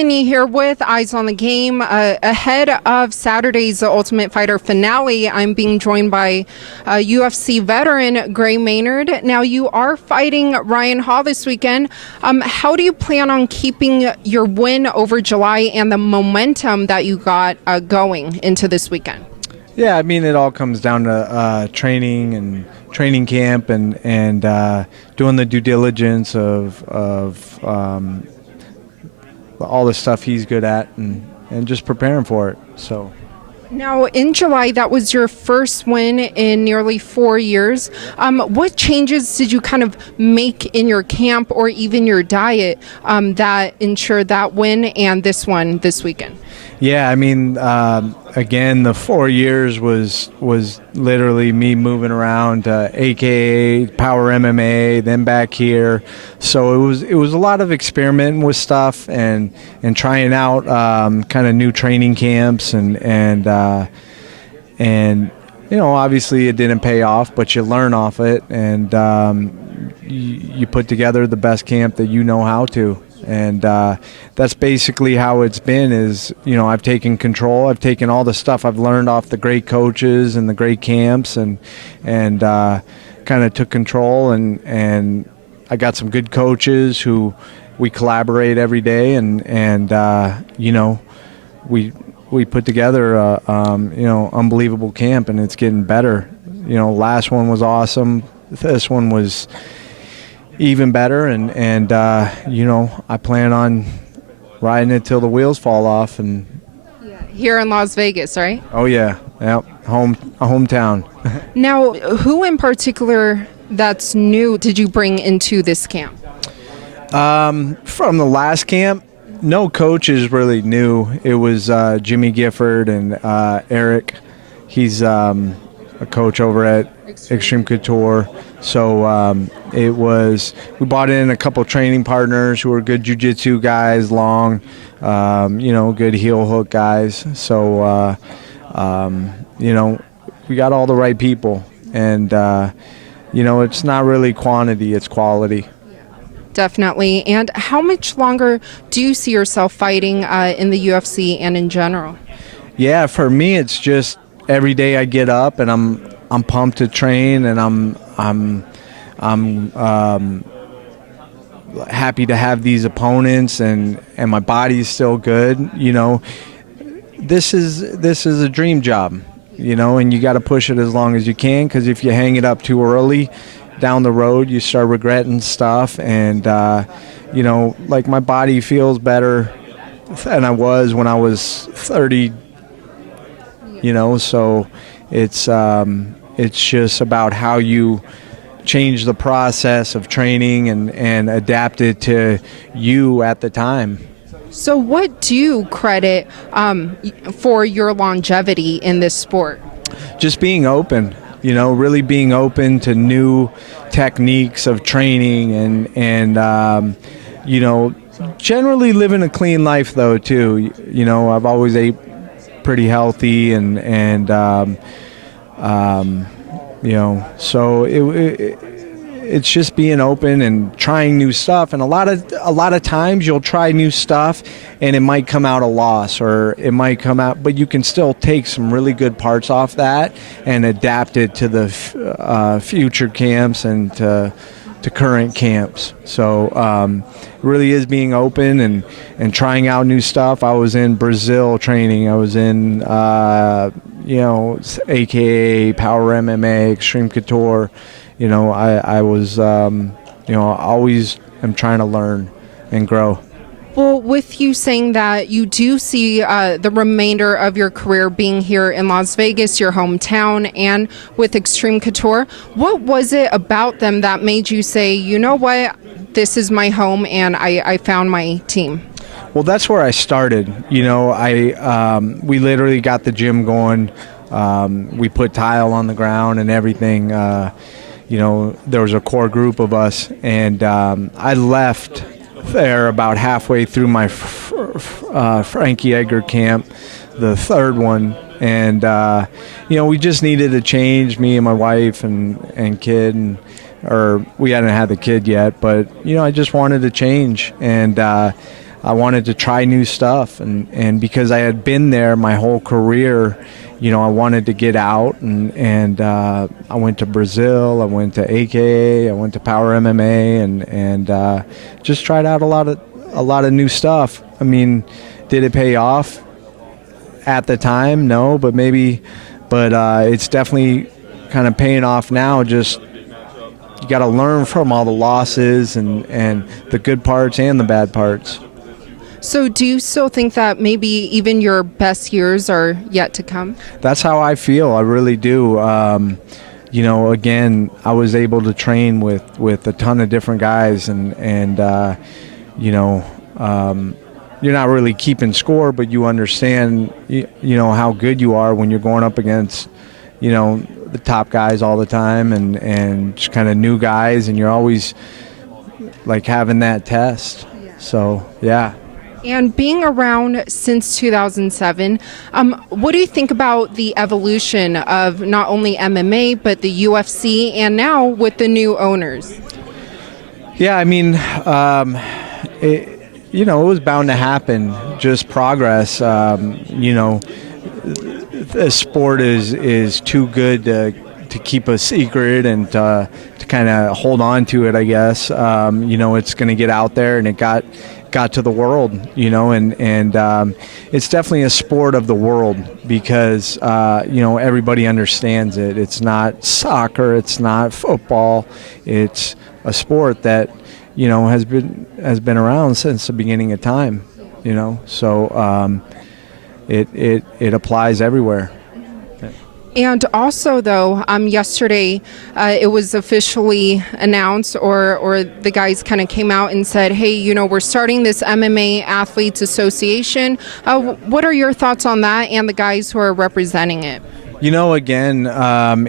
Helen here with Eyes on the Game. Ahead of Saturday's Ultimate Fighter finale, I'm being joined by UFC veteran Gray Maynard. Now, you are fighting Ryan Hall this weekend. How do you plan on keeping your win over July and the momentum that you got going into this weekend? Yeah, I mean, it all comes down to training and training camp and doing the due diligence of all the stuff he's good at and just preparing for it. So now, in July, that was your first win in nearly 4 years. What changes did you kind of make in your camp or even your diet that ensured that win and this one this weekend? Yeah, I mean, again, the 4 years was literally me moving around, AKA Power MMA, then back here. So it was a lot of experimenting with stuff and trying out kind of new training camps and you know, obviously it didn't pay off, but you learn off it and you put together the best camp that you know how to. And that's basically how it's been is, you know, I've taken control. I've taken all the stuff I've learned off the great coaches and the great camps and kind of took control. And I got some good coaches who we collaborate every day. And you know, we put together a, you know, unbelievable camp, and it's getting better. You know, last one was awesome. This one was even better, and you know, I plan on riding it till the wheels fall off. And here in Las Vegas, right? Oh yeah, a hometown. Now, who in particular that's new did you bring into this camp? From the last camp, no coach is really new. It was Jimmy Gifford and Eric. He's a coach over at Extreme Couture. So we brought in a couple training partners who were good jiu-jitsu guys, long, you know, good heel hook guys. So, you know, we got all the right people. And, you know, it's not really quantity, it's quality. Definitely. And how much longer do you see yourself fighting in the UFC and in general? Yeah, for me, it's just every day I get up and I'm pumped to train, and I'm happy to have these opponents, and my body's still good. You know, this is a dream job, you know, and you got to push it as long as you can, because if you hang it up too early, down the road you start regretting stuff. And you know, like, my body feels better than I was when I was 30. You know, so it's just about how you change the process of training and adapt it to you at the time. So what do you credit for your longevity in this sport? Just being open, you know, really being open to new techniques of training and you know, generally living a clean life though too. You know, I've always ate pretty healthy and you know, so it's just being open and trying new stuff. And a lot of times you'll try new stuff and it might come out a loss, or it might come out, but you can still take some really good parts off that and adapt it to the future camps and to current camps. So it really is being open and trying out new stuff. I was in Brazil training. I was in you know, AKA Power MMA, Extreme Couture. You know, I was, you know, always am trying to learn and grow. Well, with you saying that you do see the remainder of your career being here in Las Vegas, your hometown, and with Extreme Couture, what was it about them that made you say, you know what, this is my home and I found my team? Well, that's where I started. You know, we literally got the gym going. We put tile on the ground and everything. You know, there was a core group of us, and I left there about halfway through my Frankie Edgar camp, the third one, and you know, we just needed a change, me and my wife and kid, or we hadn't had the kid yet, but you know, I just wanted to change, and I wanted to try new stuff, and because I had been there my whole career, I wanted to get out, and I went to Brazil, I went to AKA, I went to Power MMA, and just tried out a lot of new stuff. I mean, did it pay off at the time? No, but it's definitely kind of paying off now. Just you got to learn from all the losses and the good parts and the bad parts. So do you still think that maybe even your best years are yet to come? That's how I feel. I really do. Again, I was able to train with a ton of different guys, and you're not really keeping score, but you understand, how good you are when you're going up against, the top guys all the time, and just kind of new guys, and you're always like having that test. So, yeah. And being around since 2007, what do you think about the evolution of not only MMA, but the UFC, and now with the new owners? Yeah, I mean, it was bound to happen, just progress. The sport is too good to keep a secret and to kind of hold on to it, I guess. It's going to get out there, and it got to the world, and it's definitely a sport of the world because, everybody understands it. It's not soccer, it's not football, it's a sport that, has been around since the beginning of time, so it applies everywhere. And also, though, yesterday it was officially announced, or the guys kind of came out and said, hey, we're starting this MMA Athletes Association. What are your thoughts on that and the guys who are representing it? Again,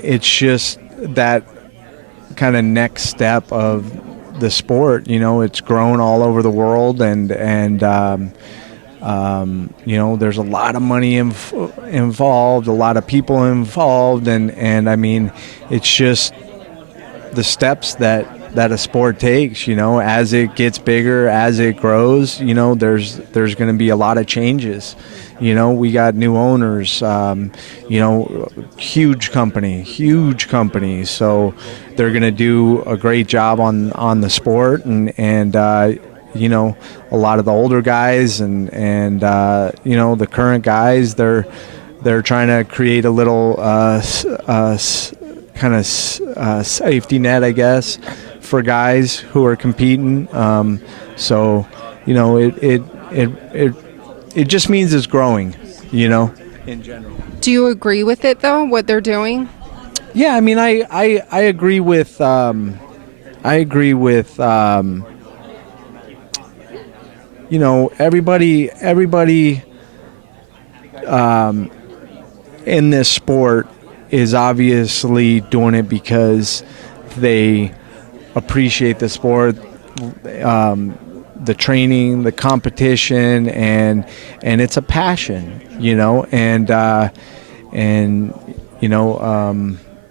it's just that kind of next step of the sport. It's grown all over the world, and there's a lot of money involved, a lot of people involved, and I mean, it's just the steps that a sport takes, as it gets bigger, as it grows, there's going to be a lot of changes. We got new owners, huge company, so they're going to do a great job on the sport, and a lot of the older guys and the current guys, they're trying to create a little kind of safety net, I guess, for guys who are competing. So it just means it's growing, in general. Do you agree with it, though, what they're doing? Yeah, I mean, I agree with everybody in this sport is obviously doing it because they appreciate the sport, the training, the competition, and it's a passion, and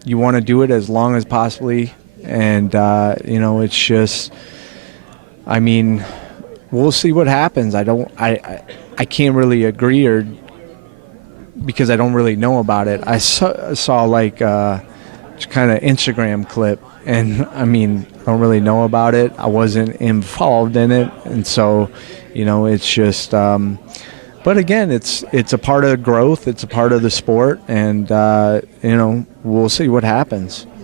you want to do it as long as possibly, and it's just, I mean, we'll see what happens. I can't really agree, or because I don't really know about it. I saw like just kind of Instagram clip, and I mean, I don't really know about it. I wasn't involved in it, and so it's just. But again, it's a part of growth. It's a part of the sport, and we'll see what happens.